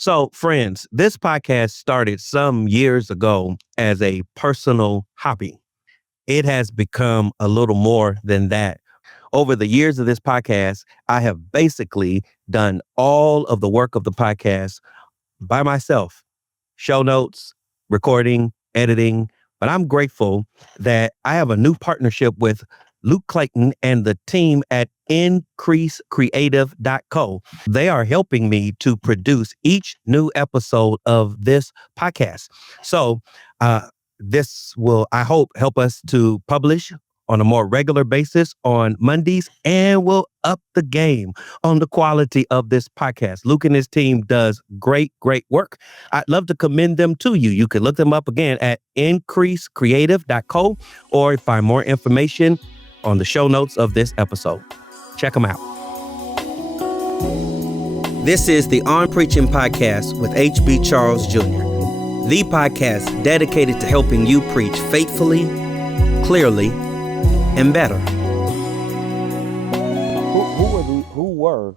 So, friends, this podcast started some years ago as a personal hobby. It has become a little more than that. Over the years of this podcast, I have basically done all of the work of the podcast by myself: show notes, recording, editing. But I'm grateful that I have a new partnership with Luke Clayton and the team at increasecreative.co. They are helping me to produce each new episode of this podcast. So, this will, I hope, help us to publish on a more regular basis on Mondays, and will up the game on the quality of this podcast. Luke and his team does great work. I'd love to commend them to you. You can look them up again at increasecreative.co or find more information on the show notes of this episode. Check them out. This is the On Preaching Podcast with H.B. Charles Jr., the podcast dedicated to helping you preach faithfully, clearly, and better. Who were,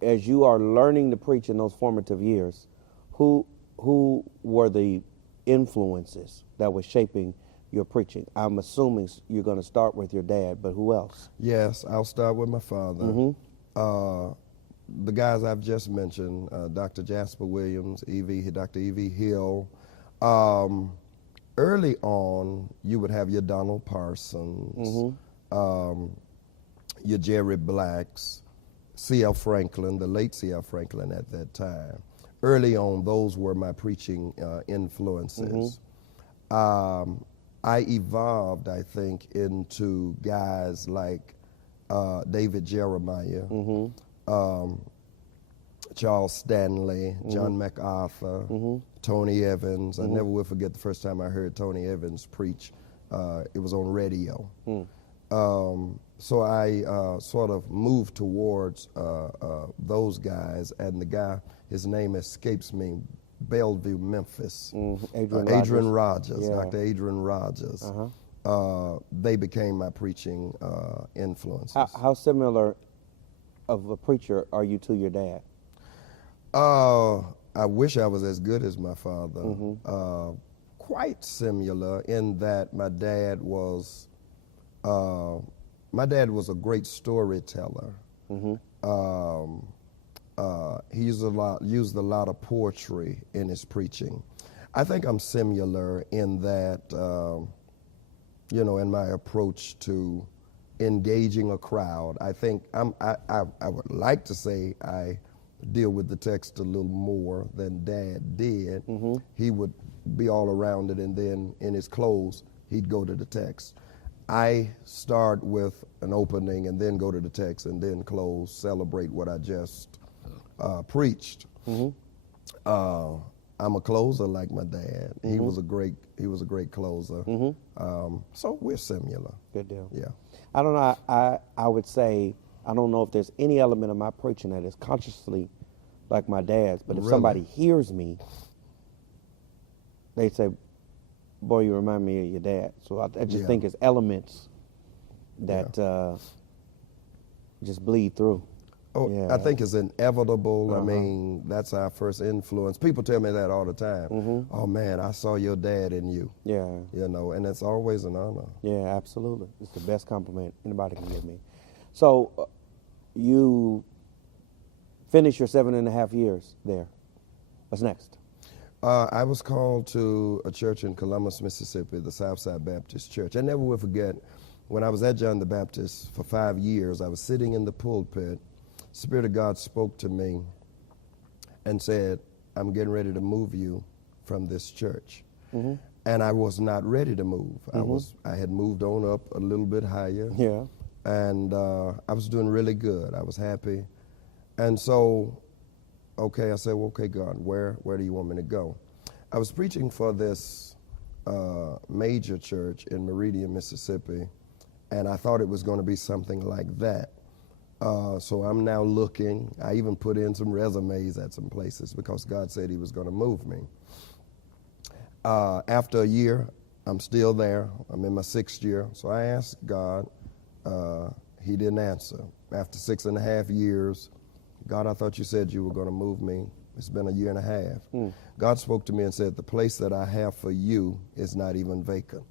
as you are learning to preach in those formative years, who were the influences that were shaping your preaching? I'm assuming you're going to start with your dad, but who else? Yes, I'll start with my father. Mm-hmm. The guys I've just mentioned, Dr. Jasper Williams, Dr. E.V. Hill. Early on, you would have your Donald Parsons, your Jerry Blacks, C.L. Franklin, the late C.L. Franklin at that time. Early on, those were my preaching influences. I evolved, I think, into guys like David Jeremiah, Charles Stanley, John MacArthur, Tony Evans. I never will forget the first time I heard Tony Evans preach. It was on radio. So I sort of moved towards those guys, and the guy, his name escapes me, Bellevue, Memphis. Adrian Rogers, Yeah. Dr. Adrian Rogers. They became my preaching influences. How similar of a preacher are you to your dad? I wish I was as good as my father. Quite similar in that my dad was a great storyteller. He used a lot of poetry in his preaching. I think I'm similar in that, in my approach to engaging a crowd. I think I would like to say I deal with the text a little more than Dad did. He would be all around it, and then in his close, he'd go to the text. I start with an opening and then go to the text and then close, celebrate what I just preached. I'm a closer like my dad. He was a great closer. So we're similar. Good deal. Yeah. I don't know. I would say I don't know if there's any element of my preaching that is consciously like my dad's, but if somebody hears me, they say, "Boy, you remind me of your dad." So I just think it's elements that just bleed through. Oh, Yeah. I think it's inevitable. I mean, that's our first influence. People tell me that all the time. Oh man, I saw your dad in you. Yeah. And it's always an honor. Yeah, absolutely. It's the best compliment anybody can give me. So you finished your 7.5 years there. What's next? I was called to a church in Columbus, Mississippi, the Southside Baptist Church. I never will forget, when I was at John the Baptist for 5 years, I was sitting in the pulpit. Spirit of God spoke to me and said, "I'm getting ready to move you from this church." And I was not ready to move. I had moved on up a little bit higher. Yeah. And I was doing really good. I was happy. And so, I said, well, okay, God, where do you want me to go? I was preaching for this major church in Meridian, Mississippi, and I thought it was going to be something like that. So I'm now looking. I even put in some resumes at some places because God said he was going to move me. After a year, I'm still there. I'm in my 6th year. So I asked God. He didn't answer. After 6.5 years, God, I thought you said you were going to move me It's been a year and a half. God spoke to me and said, the place that I have for you is not even vacant.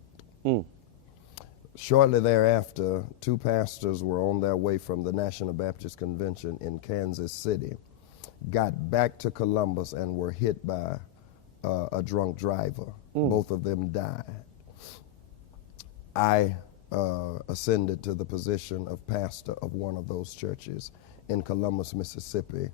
Shortly thereafter, 2 pastors were on their way from the National Baptist Convention in Kansas City, got back to Columbus and were hit by a drunk driver. Both of them died. I ascended to the position of pastor of one of those churches in Columbus, Mississippi.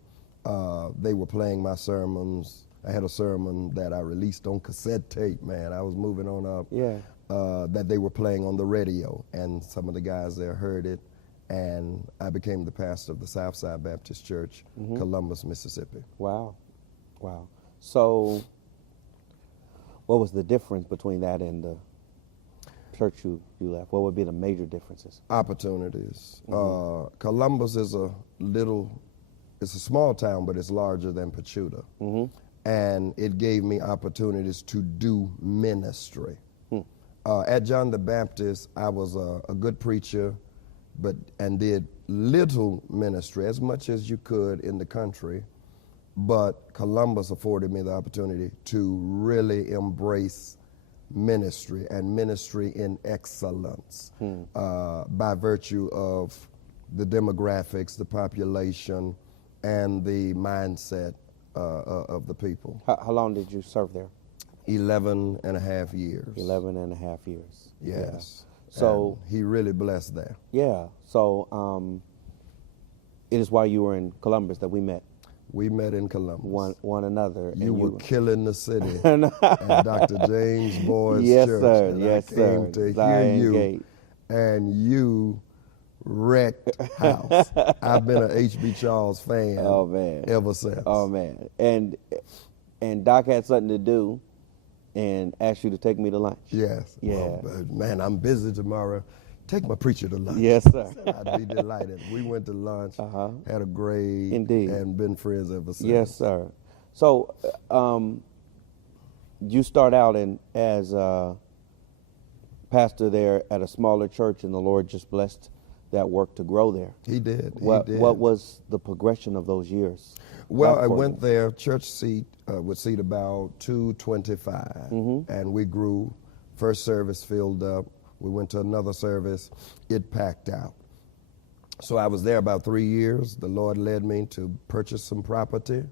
They were playing my sermons. I had a sermon that I released on cassette tape, man. I was moving on up. Yeah. That they were playing on the radio, and some of the guys there heard it, and I became the pastor of the Southside Baptist Church, Columbus, Mississippi. Wow. Wow. So what was the difference between that and the church you left? What would be the major differences? Opportunities. Columbus is it's a small town, but it's larger than Pachuta. And it gave me opportunities to do ministry. At John the Baptist, I was a good preacher, and did little ministry, as much as you could in the country. But Columbus afforded me the opportunity to really embrace ministry, and ministry in excellence, by virtue of the demographics, the population, and the mindset of the people. How long did you serve there? 11 and a half years. 11 and a half years. Yes. Yeah. So and he really blessed there. Yeah. So it is while you were in Columbus that we met. We met in Columbus. One another. You were killing the city at Dr. James Boyd's church. Sir. And yes, I sir. came to Zion hear you, Gate. and you wrecked house. I've been an H.B. Charles fan ever since. Oh, man. And Doc had something to do and asked you to take me to lunch. Yes. Yeah. Well, man, I'm busy tomorrow. Take my preacher to lunch. Yes, sir. I'd be delighted. We went to lunch, had a great, Indeed. and been friends ever since. Yes, sir. So you start out as pastor there at a smaller church, and the Lord just blessed that work to grow there. He did. What was the progression of those years? Well, I went there. Church seat would seat about 225, and we grew. First service filled up. We went to another service. It packed out. So I was there about 3 years. The Lord led me to purchase some property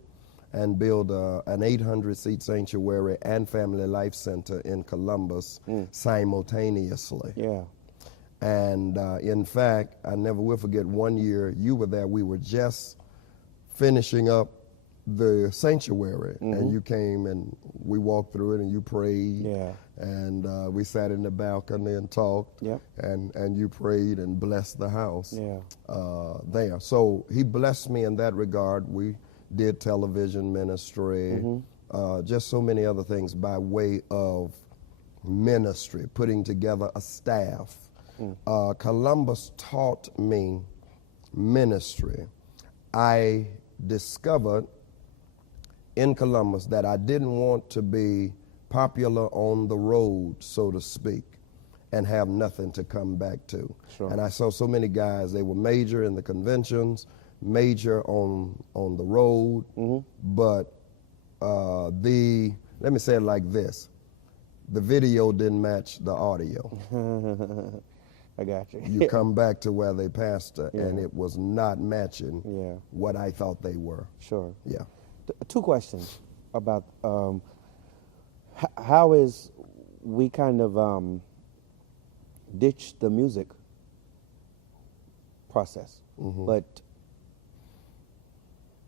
and build an 800-seat sanctuary and family life center in Columbus simultaneously. Yeah. And in fact, I never will forget, one year you were there. We were just finishing up the sanctuary, and you came and we walked through it, and you prayed. Yeah. And we sat in the balcony and talked. Yep. And you prayed and blessed the house. Yeah. There. So he blessed me in that regard. We did television ministry, just so many other things by way of ministry, putting together a staff. Columbus taught me ministry. I discovered in Columbus that I didn't want to be popular on the road, so to speak, and have nothing to come back to. Sure. And I saw so many guys, they were major in the conventions, major on the road, but let me say it like this, the video didn't match the audio. I got you. You come back to where they pastor, and it was not matching what I thought they were. Sure. Yeah. Two questions about how is we kind of ditched the music process, but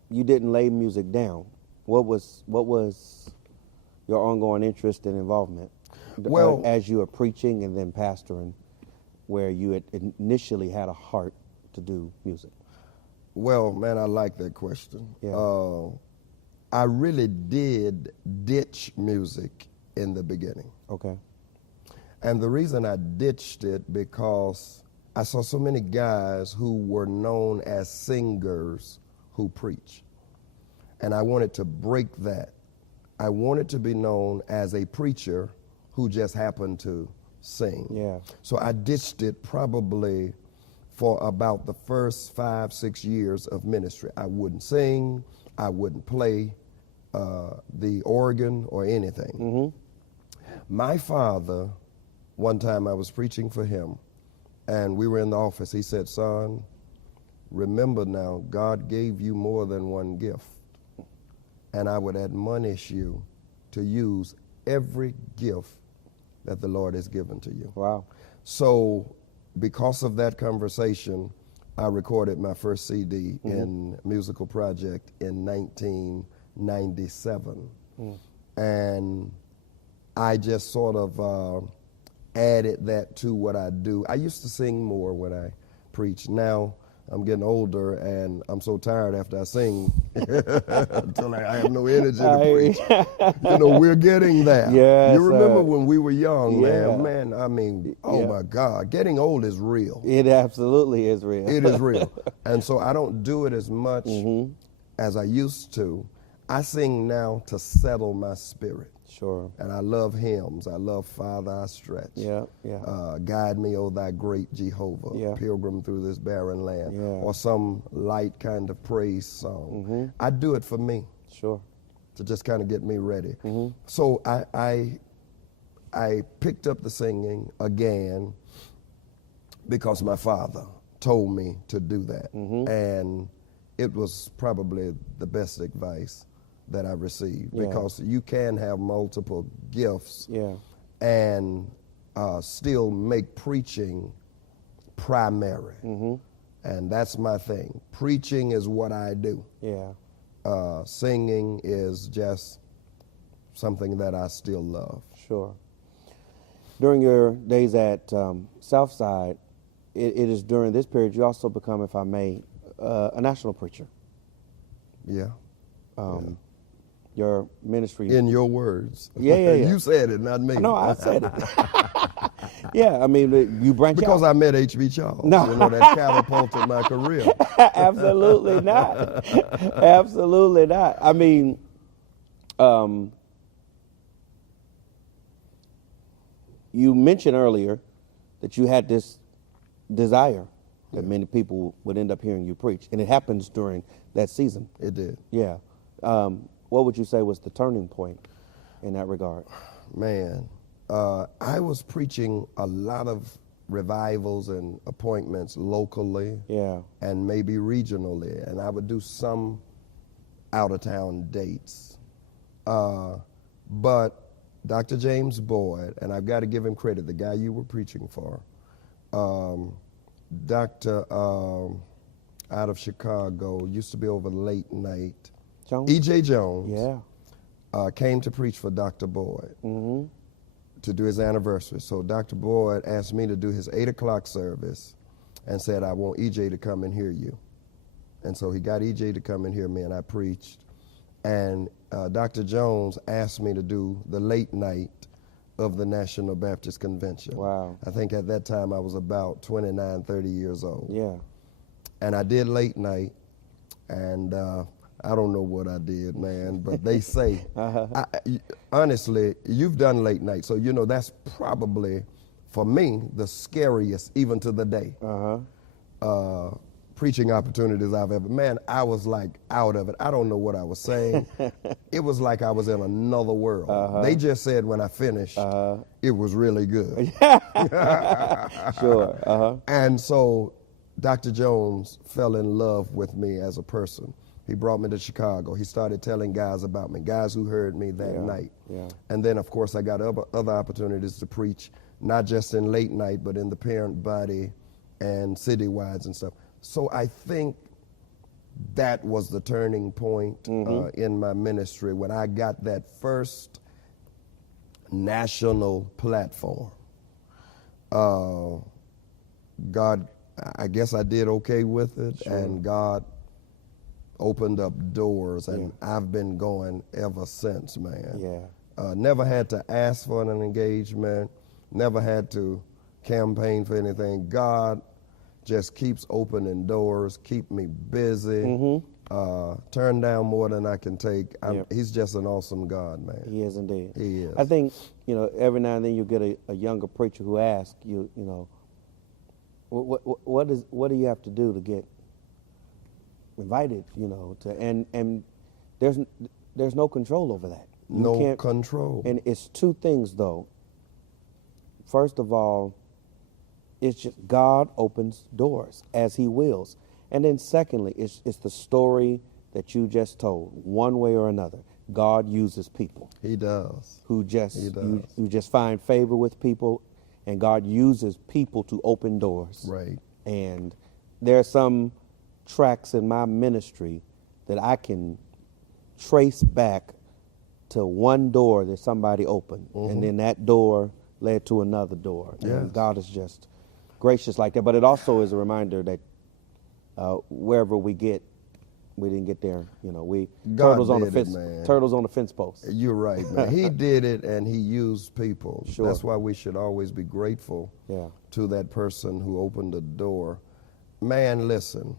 you didn't lay music down. What was your ongoing interest and involvement? Well, as you were preaching and then pastoring, where you had initially had a heart to do music. Well, man, I like that question. Yeah. I really did ditch music in the beginning. Okay. And the reason I ditched it because I saw so many guys who were known as singers who preach. And I wanted to break that. I wanted to be known as a preacher who just happened to sing. Yeah. So I ditched it probably for about the first 5-6 years of ministry. I wouldn't sing, I wouldn't play, the organ or anything. My father, one time I was preaching for him, and we were in the office. He said, "Son, remember now, God gave you more than one gift, and I would admonish you to use every gift that the Lord has given to you." Wow. So because of that conversation, I recorded my first CD in Musical Project in 1997. And I just sort of added that to what I do. I used to sing more when I preached. Now I'm getting older, and I'm so tired after I sing until I have no energy to preach. You know, we're getting there. Yes, you remember when we were young, Yeah. man, I mean, oh Yeah. my God, getting old is real. It absolutely is real. It is real. And so I don't do it as much as I used to. I sing now to settle my spirit. Sure. And I love hymns. I love Father, I Stretch. Yeah. Guide me, O thy great Jehovah, Yeah. Pilgrim through this barren land. Yeah. Or some light kind of praise song. I do it for me, Sure. to just kind of get me ready. So I picked up the singing again because my father told me to do that. And it was probably the best advice that I received, because you can have multiple gifts and still make preaching primary. And that's my thing. Preaching is what I do. Yeah. Singing is just something that I still love. Sure. During your days at Southside, it is during this period you also become, if I may, a national preacher. Yeah. Your ministry. In your words. Yeah. You said it, not me. No, I said it. Yeah, I mean, you branch Because out. I met H.B. Charles. No. You know, that catapulted my career. Absolutely not. Absolutely not. I mean, you mentioned earlier that you had this desire that many people would end up hearing you preach, and it happens during that season. It did. Yeah. What would you say was the turning point in that regard? Man, I was preaching a lot of revivals and appointments locally and maybe regionally, and I would do some out-of-town dates. But Dr. James Boyd, and I've got to give him credit, the guy you were preaching for, Dr. out of Chicago, used to be over late night, Jones? E.J. Jones, Yeah. came to preach for Dr. Boyd to do his anniversary. So Dr. Boyd asked me to do his 8 o'clock service and said, "I want E.J. to come and hear you." And so he got E.J. to come and hear me, and I preached. And Dr. Jones asked me to do the late night of the National Baptist Convention. Wow. I think at that time I was about 29, 30 years old. Yeah. And I did late night, and I don't know what I did, man, but they say, honestly, you've done late night, so you know that's probably, for me, the scariest, even to the day, preaching opportunities I've ever, man, I was like out of it. I don't know what I was saying. It was like I was in another world. They just said when I finished, it was really good. Sure. And so Dr. Jones fell in love with me as a person. He brought me to Chicago. He started telling guys about me, guys who heard me that night. Yeah. And then, of course, I got other opportunities to preach, not just in late night, but in the parent body and citywides and stuff. So I think that was the turning point in my ministry when I got that first national platform. God, I guess I did okay with it, and God opened up doors, and I've been going ever since, man. Yeah. Never had to ask for an engagement, never had to campaign for anything. God just keeps opening doors, keep me busy, turn down more than I can take. He's just an awesome God, man. He is indeed. He is. I think, you know, every now and then you get a younger preacher who asks you, you know, what do you have to do to get invited, you know, to, and there's no control over that. You No can't- control. And it's two things, though. First of all, it's just God opens doors as he wills. And then secondly, it's the story that you just told. One way or another, God uses people He does. who just He does. you just find favor with people, and God uses people to open doors. Right. And there are some tracks in my ministry that I can trace back to one door that somebody opened, and then that door led to another door. Yes. And God is just gracious like that. But it also is a reminder that wherever we get, we didn't get there. You know, God turtles on the did it, fence, man. turtles on the fence post. You're right, man. He did it, and he used people. Sure. That's why we should always be grateful Yeah. to that person who opened the door. Man, listen.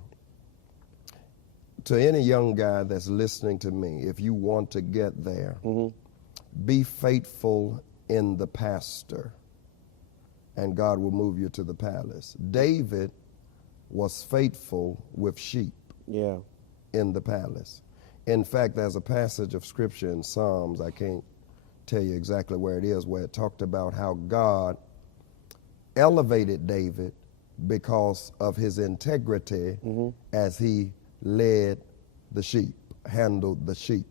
To any young guy that's listening to me, if you want to get there, be faithful in the pastor, and God will move you to the palace. David was faithful with sheep Yeah. in the palace. In fact, there's a passage of scripture in Psalms, I can't tell you exactly where it is, where it talked about how God elevated David because of his integrity as he led the sheep, handled the sheep.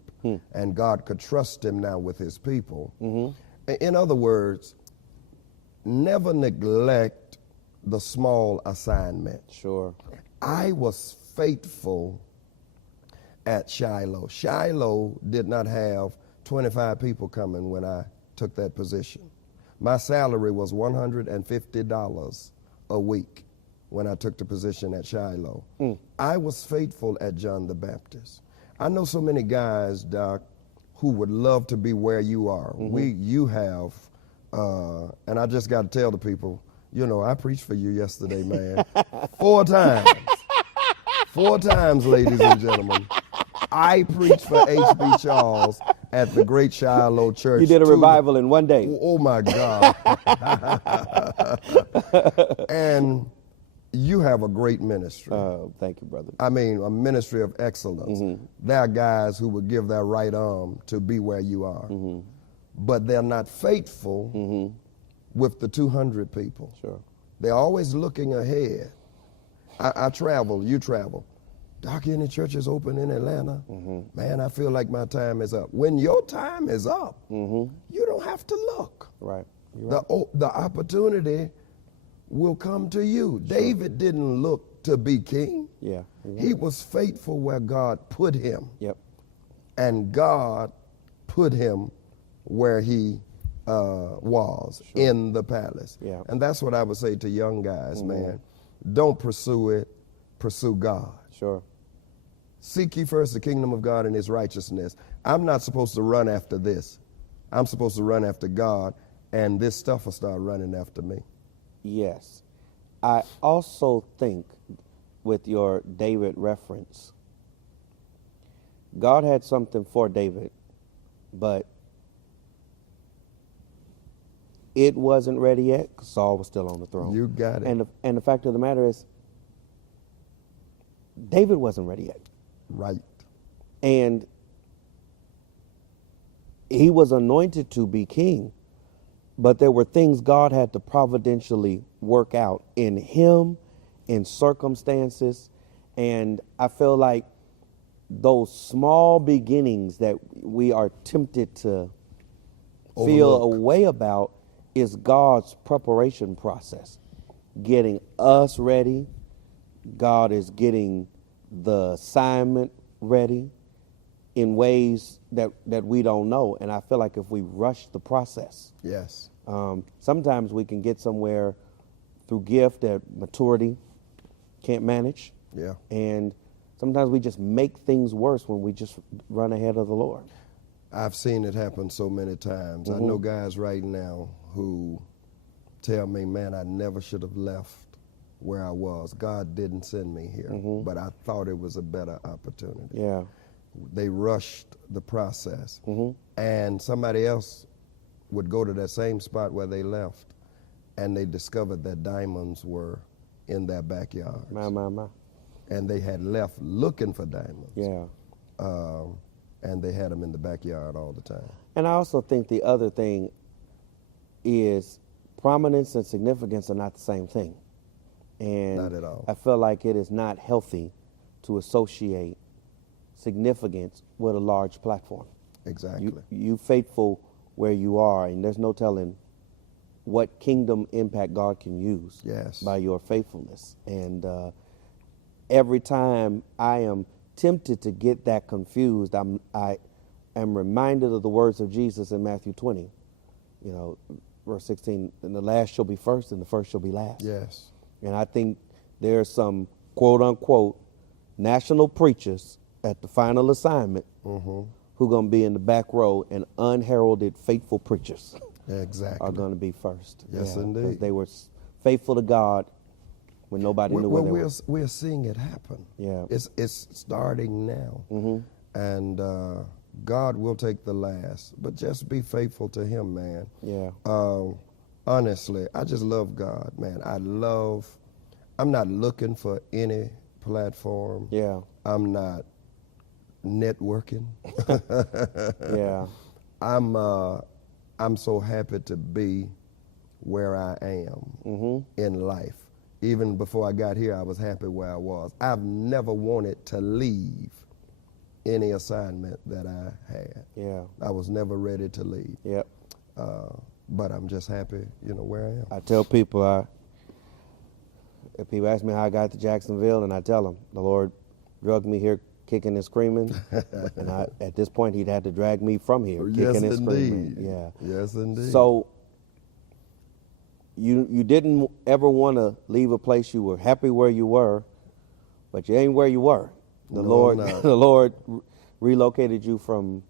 And God could trust him now with his people. In other words, never neglect the small assignment. Sure. I was faithful at Shiloh. Shiloh did not have 25 people coming when I took that position. My salary was $150 a week when I took the position at Shiloh. I was faithful at John the Baptist. I know so many guys, Doc, who would love to be where you are. You have, and I just got to tell the people, you know, I preached for you yesterday, man. 4 times. 4 times, ladies and gentlemen. I preached for H.B. Charles at the great Shiloh.Church. You did a revival in one day. Oh my God. And you have a great ministry. Thank you, brother. I mean, a ministry of excellence. There are guys who would give their right arm to be where you are, but they're not faithful with the 200 people. Sure. They're always looking ahead. I travel, you travel. Doc, any churches open in Atlanta? Man, I feel like my time is up. When your time is up, you don't have to look. Right. You're The opportunity will come to you. David didn't look to be king. Yeah. He was faithful where God put him. Yep. And God put him where he was, in the palace. Yeah. And that's what I would say to young guys, man. Don't pursue it, pursue God. Sure. Seek ye first the kingdom of God and his righteousness. I'm not supposed to run after this. I'm supposed to run after God, and this stuff will start running after me. Yes. I also think with your David reference, God had something for David, but it wasn't ready yet because Saul was still on the throne. You got it. And the fact of the matter is, David wasn't ready yet. Right. And he was anointed to be king, but there were things God had to providentially work out in him, in circumstances. And I feel like those small beginnings that we are tempted to feel a Overlook. way about is God's preparation process. Getting us ready. God is getting the assignment ready in ways that we don't know. And I feel like if we rush the process, Yes. sometimes we can get somewhere through gift that maturity can't manage. Yeah. And sometimes we just make things worse when we just run ahead of the Lord. I've seen it happen so many times. I know guys right now who tell me, man, I never should have left where I was. God didn't send me here, but I thought it was a better opportunity. Yeah. They rushed the process. And somebody else would go to that same spot where they left, and they discovered that diamonds were in their backyard. My. And they had left looking for diamonds. Yeah. and they had them in the backyard all the time. And I also think the other thing is prominence and significance are not the same thing. And Not at all. I feel like it is not healthy to associate significance with a large platform. Exactly. You faithful where you are, and there's no telling what kingdom impact God can use Yes. by your faithfulness. And every time I am tempted to get that confused, I am reminded of the words of Jesus in Matthew 20, verse 16, and the last shall be first and the first shall be last. Yes. And I think there's some quote unquote national preachers at the final assignment who going to be in the back row, and unheralded faithful preachers Exactly. are going to be first. Yes, Because indeed. they were faithful to God when nobody knew where they were. We're seeing it happen. Yeah. It's starting now. And God will take the last, but just be faithful to him, man. Yeah. Honestly, I just love God, man. I'm not looking for any platform. Yeah. I'm not networking. Yeah. I'm so happy to be where I am in life. Even before I got here, I was happy where I was. I've never wanted to leave any assignment that I had. Yeah. I was never ready to leave. Yep. But I'm just happy, where I am. I tell people, if people ask me how I got to Jacksonville, and I tell them the Lord drugged me here kicking and screaming, and at this point he'd had to drag me from here kicking and screaming. Yeah. Yes, indeed. So you didn't ever want to leave a place you were happy where you were, but you ain't where you were. The Lord relocated you from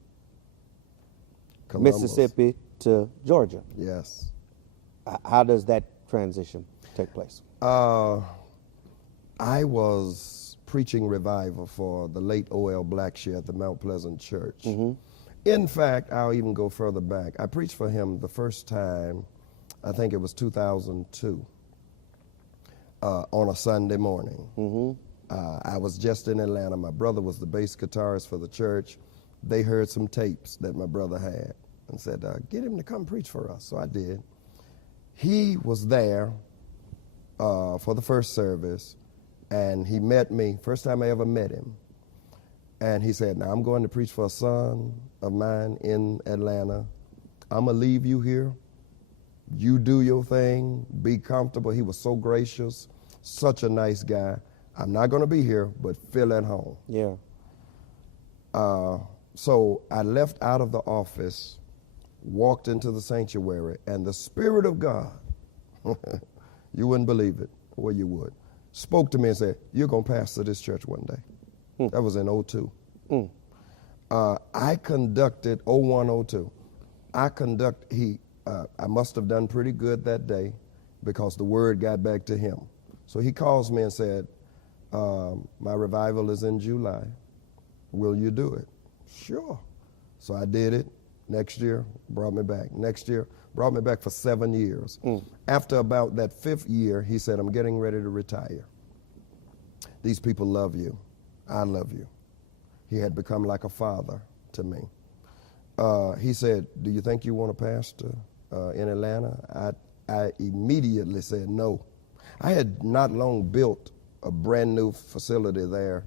Columbus. Mississippi to Georgia. Yes. How does that transition take place? I was preaching revival for the late O.L. Blackshear at the Mount Pleasant Church. In fact, I'll even go further back. I preached for him the first time, I think it was 2002, on a Sunday morning. I was just in Atlanta. My brother was the bass guitarist for the church. They heard some tapes that my brother had and said, get him to come preach for us. So I did. He was there for the first service, and he met me, first time I ever met him. And he said, now I'm going to preach for a son of mine in Atlanta. I'm going to leave you here. You do your thing, be comfortable. He was so gracious, such a nice guy. I'm not going to be here, but feel at home. Yeah. So I left out of the office, walked into the sanctuary, and the Spirit of God, you wouldn't believe it, well, you would, spoke to me and said, you're going to pastor this church one day. That was in 02. I conducted 01-02. I must have done pretty good that day because the word got back to him. So he calls me and said, my revival is in July. Will you do it? Sure. So I did it. Next year, brought me back. Next year, brought me back for 7 years. After about that 5th year, he said, I'm getting ready to retire. These people love you. I love you. He had become like a father to me. He said, do you think you want to pastor in Atlanta? I immediately said no. I had not long built a brand new facility there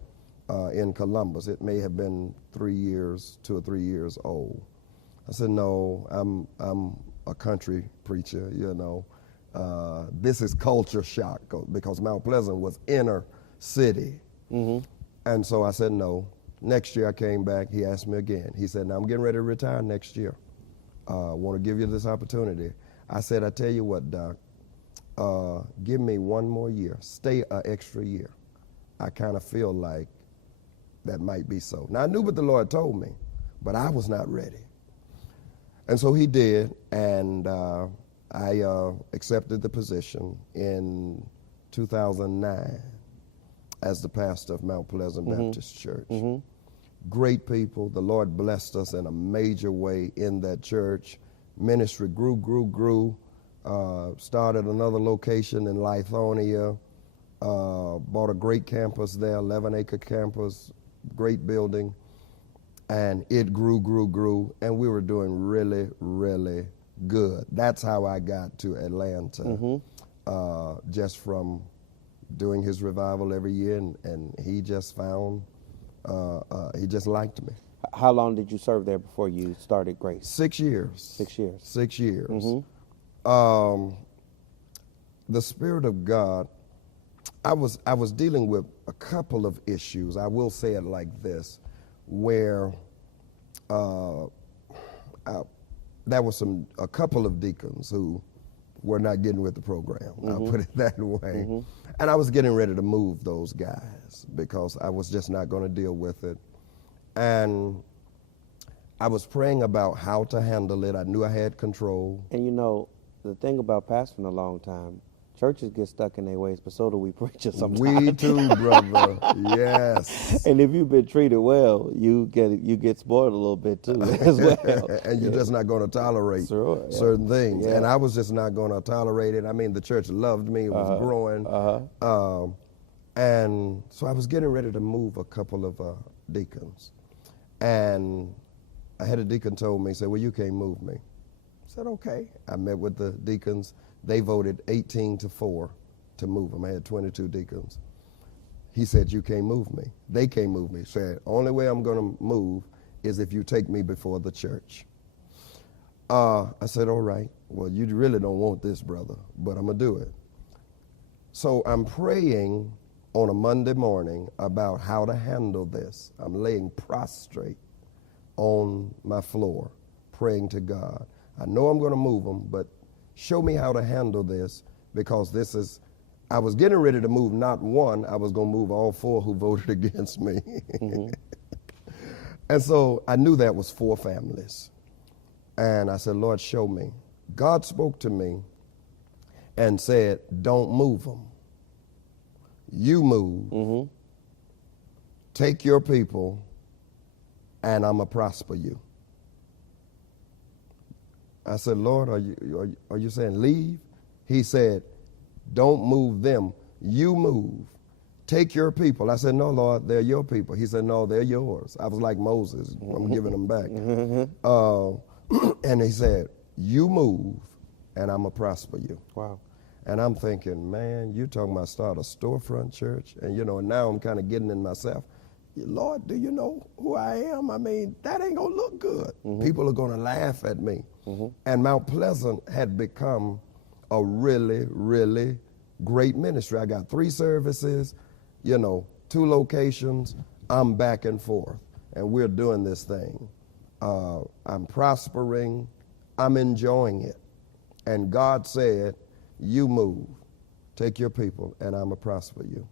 in Columbus. It may have been 2 or 3 years old. I said, no, I'm a country preacher, This is culture shock because Mount Pleasant was inner city. And so I said no. Next year I came back, he asked me again. He said, now I'm getting ready to retire next year. Want to give you this opportunity. I said, I tell you what, Doc, give me 1 more year, stay an extra year. I kind of feel like that might be so. Now I knew what the Lord told me, but I was not ready. And so he did, and I accepted the position in 2009 as the pastor of Mount Pleasant Baptist Church. Great people. The Lord blessed us in a major way in that church. Ministry grew. Started another location in Lithonia. Bought a great campus there, 11-acre campus, great building. And it grew, and we were doing really, really good. That's how I got to Atlanta, just from doing his revival every year, and he just found, he just liked me. How long did you serve there before you started Grace? 6 years. 6 years. 6 years. Mm-hmm. The Spirit of God, I was dealing with a couple of issues, I will say it like this, where there was a couple of deacons who were not getting with the program. I'll put it that way. And I was getting ready to move those guys because I was just not going to deal with it. And I was praying about how to handle it. I knew I had control. And you know, the thing about pastoring a long time, churches get stuck in their ways, but so do we preachers sometimes. We too, brother. Yes. And if you've been treated well, you get spoiled a little bit too as well. And you're just not going to tolerate certain things. Yeah. And I was just not going to tolerate it. I mean, the church loved me. It was growing. And so I was getting ready to move a couple of deacons. And I had a deacon told me, he said, well, you can't move me. I said, okay. I met with the deacons. They voted 18-4 to move them. I had 22 deacons. He said, you can't move me. They can't move me. He said, only way I'm going to move is if you take me before the church. I said, all right. Well, you really don't want this, brother, but I'm going to do it. So I'm praying on a Monday morning about how to handle this. I'm laying prostrate on my floor, praying to God. I know I'm going to move them, but show me how to handle this, because I was getting ready to move not one, I was going to move all 4 who voted against me. And so I knew that was 4 families. And I said, Lord, show me. God spoke to me and said, don't move them. You move, take your people, and I'm going to prosper you. I said, Lord, are you saying leave? He said, don't move them. You move. Take your people. I said, no, Lord, they're your people. He said, no, they're yours. I was like Moses. I'm giving them back. And he said, you move, and I'm going to prosper you. Wow. And I'm thinking, man, you talking about start a storefront church? And, now I'm kind of getting in myself. Lord, do you know who I am? I mean, that ain't going to look good. People are going to laugh at me. And Mount Pleasant had become a really, really great ministry. I got 3 services, 2 locations. I'm back and forth, and we're doing this thing. I'm prospering. I'm enjoying it. And God said, you move, take your people, and I'm going to prosper you.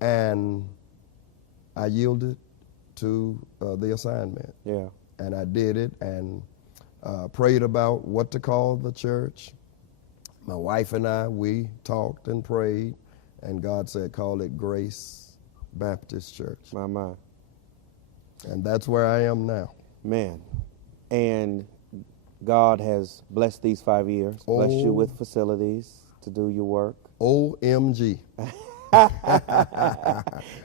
And I yielded to the assignment. Yeah. And I did it, and prayed about what to call the church. My wife and I, we talked and prayed, and God said, call it Grace Baptist Church. My. And that's where I am now. Man. And God has blessed these 5 years, blessed you with facilities to do your work. OMG.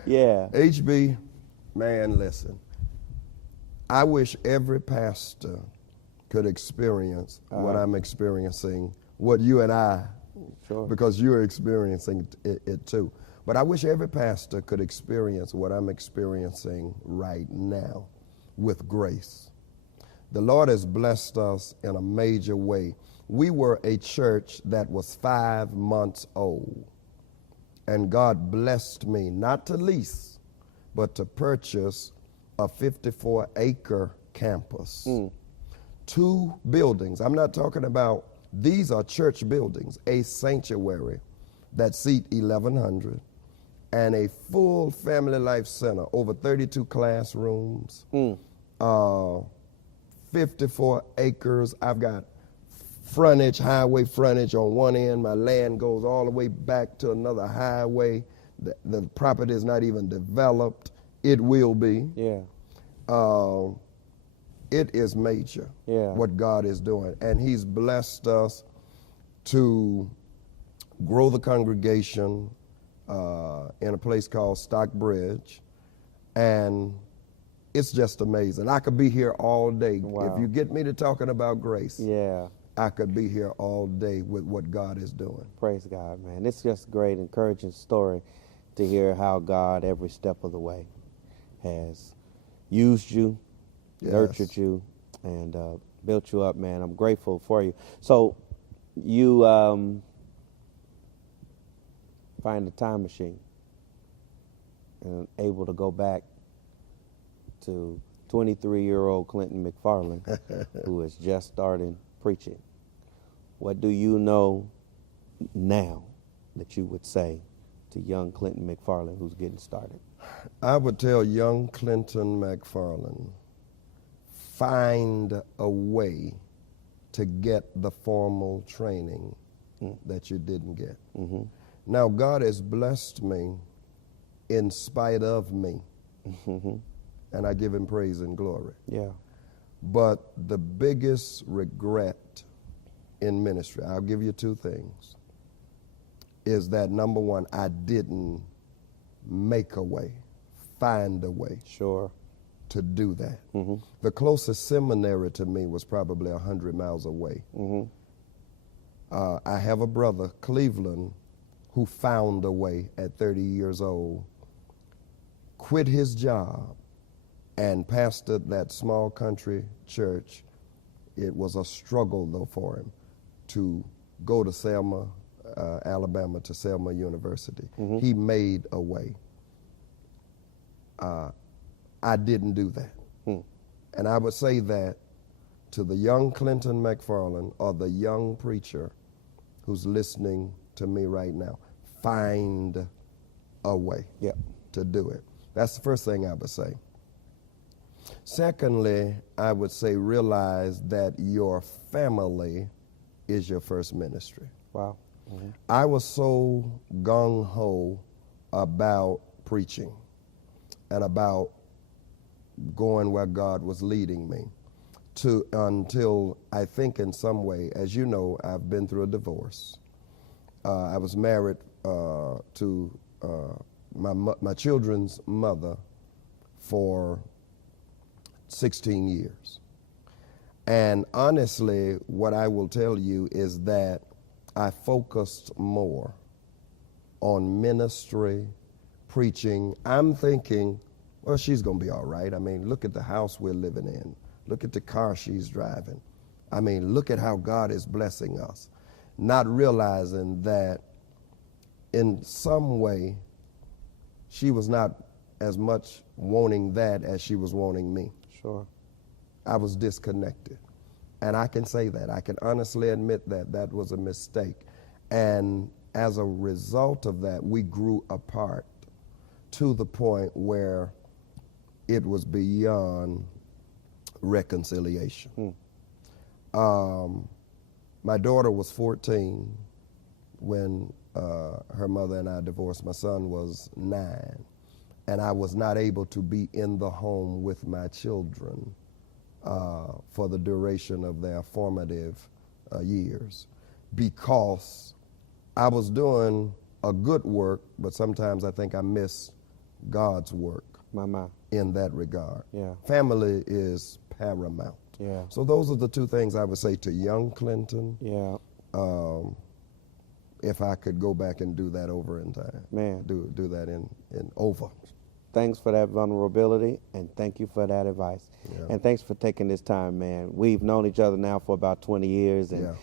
Yeah. HB, man, listen. I wish every pastor could experience what I'm experiencing, what you and I, because you're experiencing it too. But I wish every pastor could experience what I'm experiencing right now with Grace. The Lord has blessed us in a major way. We were a church that was 5 months old. And God blessed me, not to lease, but to purchase a 54-acre campus. 2 buildings. I'm not talking about, these are church buildings, a sanctuary that seat 1,100, and a full family life center, over 32 classrooms, 54 acres. I've got frontage, highway frontage on one end. My land goes all the way back to another highway. The property is not even developed. It will be. Yeah. It is major, what God is doing. And he's blessed us to grow the congregation in a place called Stockbridge. And it's just amazing. I could be here all day. Wow. If you get me to talking about grace, Yeah. I could be here all day with what God is doing. Praise God, man. It's just a great, encouraging story to hear how God, every step of the way, has used you, Yes. nurtured you, and built you up, man. I'm grateful for you. So you find a time machine and able to go back to 23-year-old Clinton McFarland, who is just starting preaching. What do you know now that you would say to young Clinton McFarland who's getting started? I would tell young Clinton McFarland, find a way to get the formal training that you didn't get. Mm-hmm. Now, God has blessed me in spite of me, Mm-hmm. and I give him praise and glory. Yeah. But the biggest regret in ministry, I'll give you two things, is that number one, I didn't make a way, find a way Sure. to do that. Mm-hmm. The closest seminary to me was probably 100 miles away. Mm-hmm. I have a brother, Cleveland, who found a way at 30 years old, quit his job, and pastored that small country church. It was a struggle, though, for him to go to Selma, Alabama, to Selma University. Mm-hmm. He made a way. I didn't do that. And I would say that to the young Clinton McFarland or the young preacher who's listening to me right now, find a way Yep. to do it. That's the first thing I would say. Secondly, I would say realize that your family is your first ministry. Wow. Mm-hmm. I was so gung-ho about preaching and about going where God was leading me until I think in some way, as you know, I've been through a divorce. I was married to my children's mother for 16 years. And honestly, what I will tell you is that I focused more on ministry, preaching. I'm thinking, well, she's going to be all right. I mean, look at the house we're living in. Look at the car she's driving. I mean, look at how God is blessing us. Not realizing that in some way, she was not as much wanting that as she was wanting me. Sure. I was disconnected. And I can say that. I can honestly admit that that was a mistake. And as a result of that, we grew apart to the point where it was beyond reconciliation. My daughter was 14 when her mother and I divorced. My son was 9. And I was not able to be in the home with my children for the duration of their formative years because I was doing a good work, but sometimes I think I missed God's work in that regard. Yeah. Family is paramount. Yeah. So those are the two things I would say to young Clinton. Yeah. If I could go back and do that over in time. Man. Do that in over. Thanks for that vulnerability, and thank you for that advice. Yeah. And thanks for taking this time, man. We've known each other now for about 20 years, and Yeah.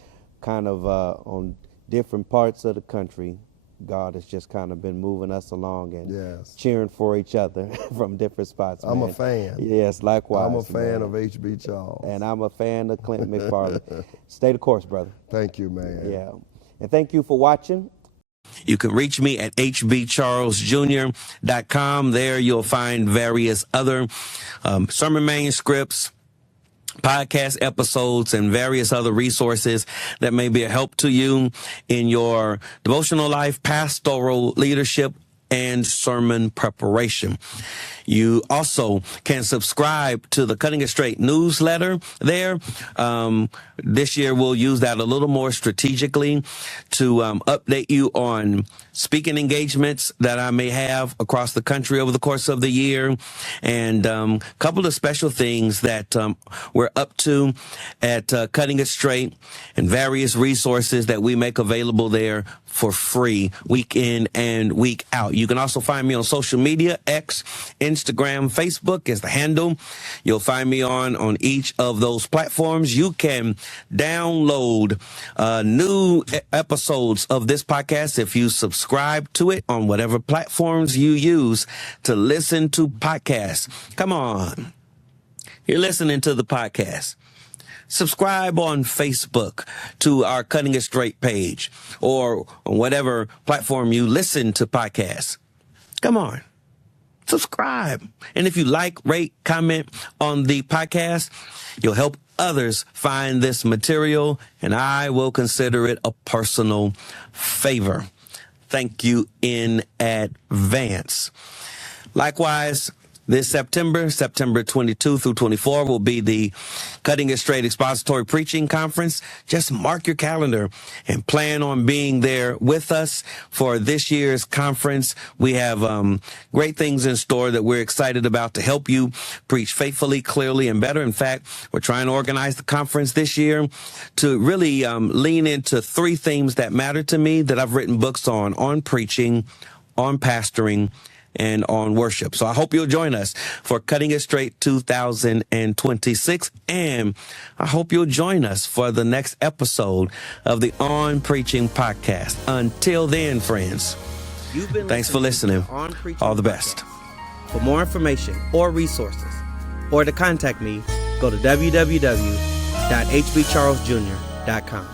kind of on different parts of the country, God has just kind of been moving us along and Yes. cheering for each other from different spots. I'm man. a fan. Yes, likewise. I'm a fan man. of H.B. Charles. And I'm a fan of Clinton McFarland. Stay the course, brother. Thank you, man. Yeah. And thank you for watching. You can reach me at hbcharlesjr.com. There you'll find various other sermon manuscripts, podcast episodes, and various other resources that may be a help to you in your devotional life, pastoral leadership, and sermon preparation. You also can subscribe to the Cutting It Straight newsletter there. This year we'll use that a little more strategically to update you on speaking engagements that I may have across the country over the course of the year, and a couple of special things that we're up to at Cutting It Straight, and various resources that we make available there for free week in and week out. You can also find me on social media. X, Instagram, Facebook is the handle. You'll find me on each of those platforms. You can download new episodes of this podcast if you subscribe to it on whatever platforms you use to listen to podcasts. Come on. You're listening to the podcast. Subscribe on Facebook to our Cutting It Straight page, or on whatever platform you listen to podcasts. Come on. Subscribe. And if you like, rate, comment on the podcast, you'll help others find this material, and I will consider it a personal favor. Thank you in advance. Likewise, this September 22 through 24, will be the Cutting It Straight Expository Preaching Conference. Just mark your calendar and plan on being there with us for this year's conference. We have great things in store that we're excited about to help you preach faithfully, clearly, and better. In fact, we're trying to organize the conference this year to really lean into three themes that matter to me, that I've written books on preaching, on pastoring, and on worship. So I hope you'll join us for Cutting It Straight 2026. And I hope you'll join us for the next episode of the On Preaching podcast. Until then, friends, thanks for listening. All the best. For more information or resources, or to contact me, go to www.hbcharlesjr.com.